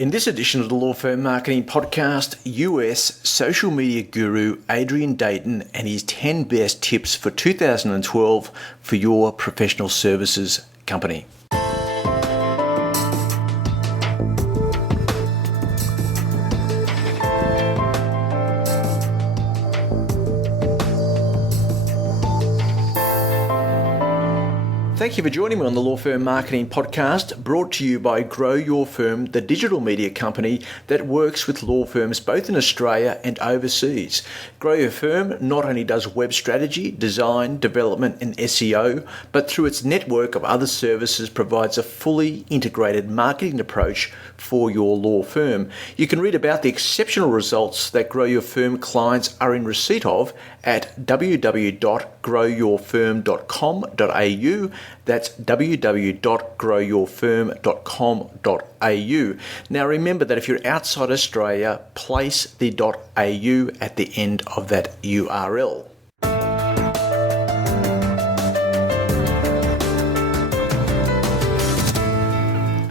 In this edition of the Law Firm Marketing Podcast, US social media guru Adrian Dayton and his 10 best tips for 2012 for your professional services company. Thank you for joining me on the Law Firm Marketing Podcast, brought to you by Grow Your Firm, the digital media company that works with law firms both in Australia and overseas. Grow Your Firm not only does web strategy, design, development and SEO, but through its network of other services provides a fully integrated marketing approach for your law firm. You can read about the exceptional results that Grow Your Firm clients are in receipt of at www.growyourfirm.com.au. That's www.growyourfirm.com.au. Now remember that if you're outside Australia, place the .au at the end of that URL.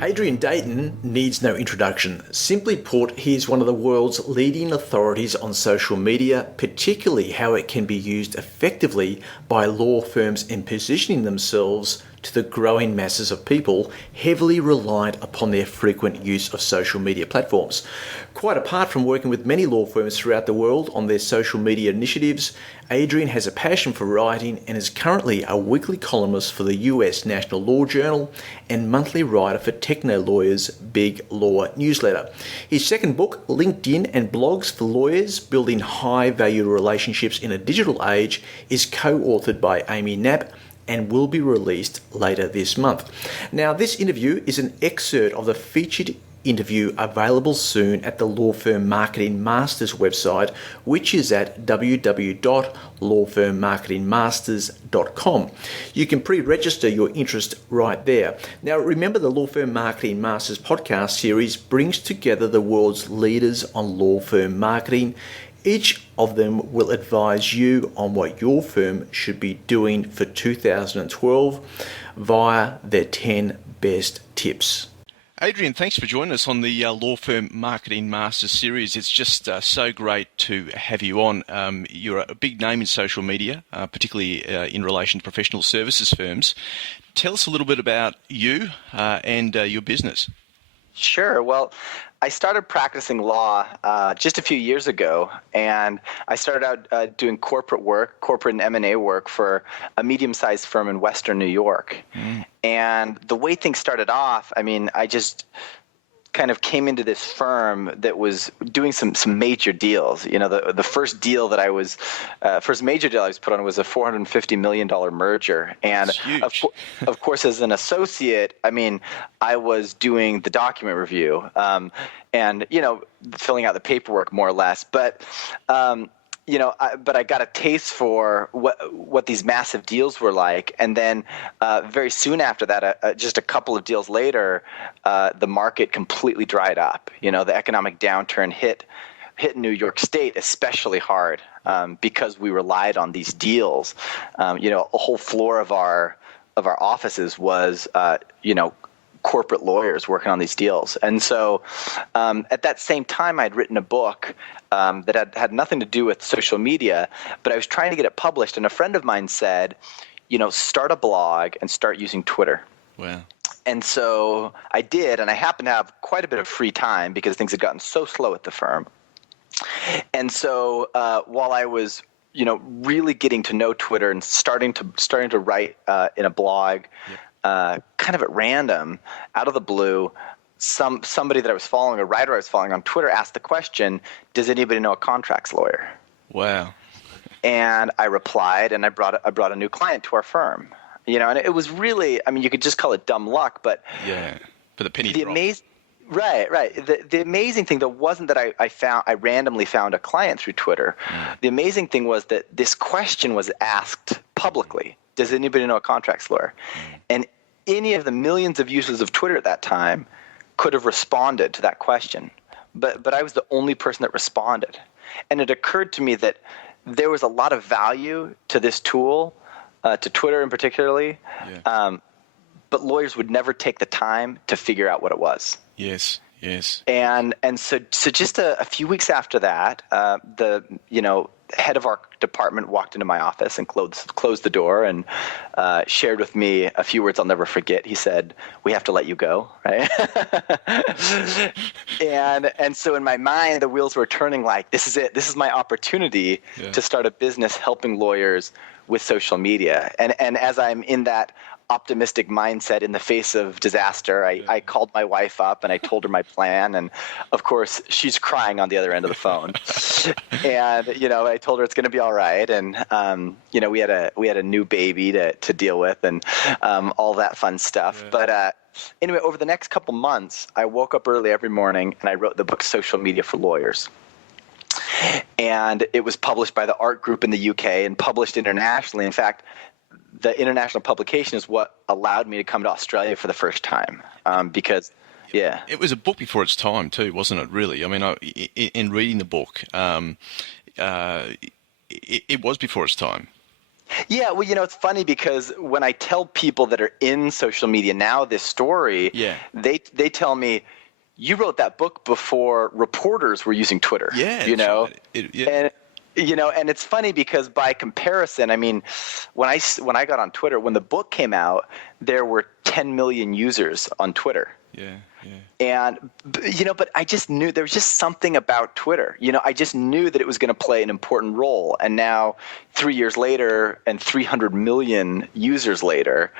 Adrian Dayton needs no introduction. Simply put, he is one of the world's leading authorities on social media, particularly how it can be used effectively by law firms in positioning themselves to the growing masses of people heavily reliant upon their frequent use of social media platforms. Quite apart from working with many law firms throughout the world on their social media initiatives, Adrian has a passion for writing and is currently a weekly columnist for the US National Law Journal and monthly writer for Techno Lawyers' Big Law newsletter. His second book, LinkedIn and Blogs for Lawyers, Building High-Value Relationships in a Digital Age, is co-authored by Amy Knapp and will be released later this month. Now, this interview is an excerpt of the featured interview available soon at the Law Firm Marketing Masters website, which is at www.lawfirmmarketingmasters.com. You can pre-register your interest right there. Now, remember, the Law Firm Marketing Masters podcast series brings together the world's leaders on law firm marketing. Each of them will advise you on what your firm should be doing for 2012 via their 10 best tips. Adrian, thanks for joining us on the Law Firm Marketing Masters series. It's just so great to have you on. You're a big name in social media, particularly in relation to professional services firms. Tell us a little bit about you and your business. Sure. Well, I started practicing law just a few years ago, and I started out doing corporate and M&A work for a medium-sized firm in Western New York. And the way things started off, I just kind of came into this firm that was doing some major deals. You know, the first deal that first major deal I was put on was a $450 million merger. And of course, as an associate, I was doing the document review, and, filling out the paperwork more or less. But, but I got a taste for what these massive deals were like. And then very soon after that, just a couple of deals later, the market completely dried up. The economic downturn hit New York State especially hard because we relied on these deals. A whole floor of our offices was, corporate lawyers working on these deals. And so at that same time, I'd written a book that had nothing to do with social media, but I was trying to get it published. And a friend of mine said, start a blog and start using Twitter. Wow. And so I did, and I happened to have quite a bit of free time because things had gotten so slow at the firm. And so while I was really getting to know Twitter and starting to write in a blog, kind of at random, out of the blue, somebody that I was following, a writer I was following on Twitter, asked the question, "Does anybody know a contracts lawyer?" Wow. And I replied, and I brought a new client to our firm. And it was really, you could just call it dumb luck, but the penny dropped. Right. The amazing thing, though, wasn't that I randomly found a client through Twitter. The amazing thing was that this question was asked publicly. Does anybody know a contracts lawyer? And any of the millions of users of Twitter at that time could have responded to that question. But I was the only person that responded. And it occurred to me that there was a lot of value to this tool, to Twitter in particularly, but lawyers would never take the time to figure out what it was. Yes. Yes. And so just a few weeks after that, the head of our department walked into my office and closed the door and shared with me a few words I'll never forget. He said, "We have to let you go," right? and so in my mind, the wheels were turning like, this is it. This is my opportunity to start a business helping lawyers with social media. And as I'm in that optimistic mindset in the face of disaster, I called my wife up and I told her my plan, and of course she's crying on the other end of the phone. And I told her it's going to be all right, and we had a new baby to deal with, and all that fun stuff. But anyway, over the next couple months, I woke up early every morning and I wrote the book Social Media for Lawyers. And it was published by the Art Group in the UK and published internationally. In fact, the international publication is what allowed me to come to Australia for the first time, because it was a book before its time too, wasn't it? Really, I mean, in reading the book, it was before its time. Yeah, well, it's funny because when I tell people that are in social media now this story, they tell me, "You wrote that book before reporters were using Twitter." Yeah, right. And it's funny because by comparison, I mean, when I got on Twitter, when the book came out, there were 10 million users on Twitter. Yeah. And but I just knew there was just something about Twitter. I just knew that it was going to play an important role. And now, 3 years later, and 300 million users later,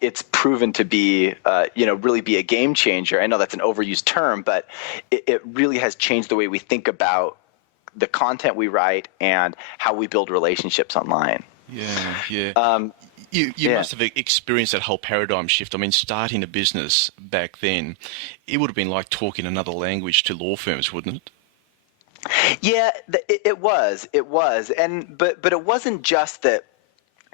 it's proven to be, really be a game changer. I know that's an overused term, but it really has changed the way we think about the content we write and how we build relationships online. You must have experienced that whole paradigm shift. I mean, starting a business back then, it would have been like talking another language to law firms, wouldn't it? Yeah, it was. But it wasn't just that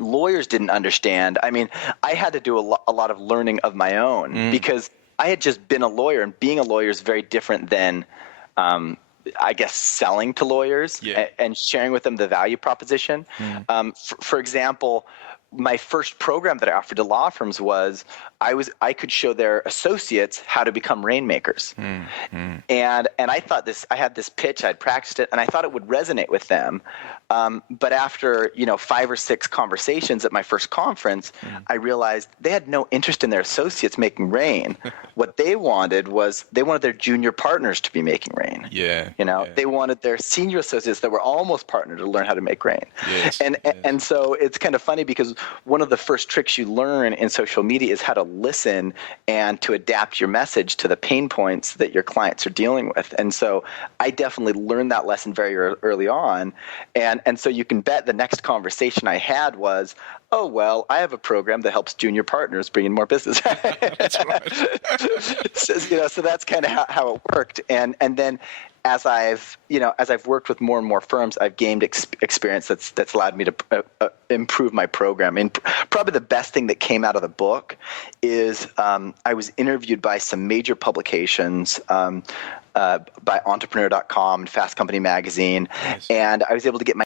lawyers didn't understand. I mean, I had to do a lot of learning of my own because I had just been a lawyer, and being a lawyer is very different than I guess selling to lawyers and sharing with them the value proposition. For example, my first program that I offered to law firms was I could show their associates how to become rainmakers. And I thought I had this pitch, I'd practiced it, and I thought it would resonate with them. But after 5 or 6 conversations at my first conference, I realized they had no interest in their associates making rain. What they wanted was their junior partners to be making rain. They wanted their senior associates that were almost partnered to learn how to make rain. And so it's kind of funny because one of the first tricks you learn in social media is how to listen and to adapt your message to the pain points that your clients are dealing with. And so I definitely learned that lesson very early on. And so you can bet the next conversation I had was, "Oh, well, I have a program that helps junior partners bring in more business." That's right. So that's kind of how it worked. And then as I've worked with more and more firms, I've gained experience that's allowed me to improve my program. And probably the best thing that came out of the book is I was interviewed by some major publications, by Entrepreneur.com and Fast Company magazine, and I was able to get my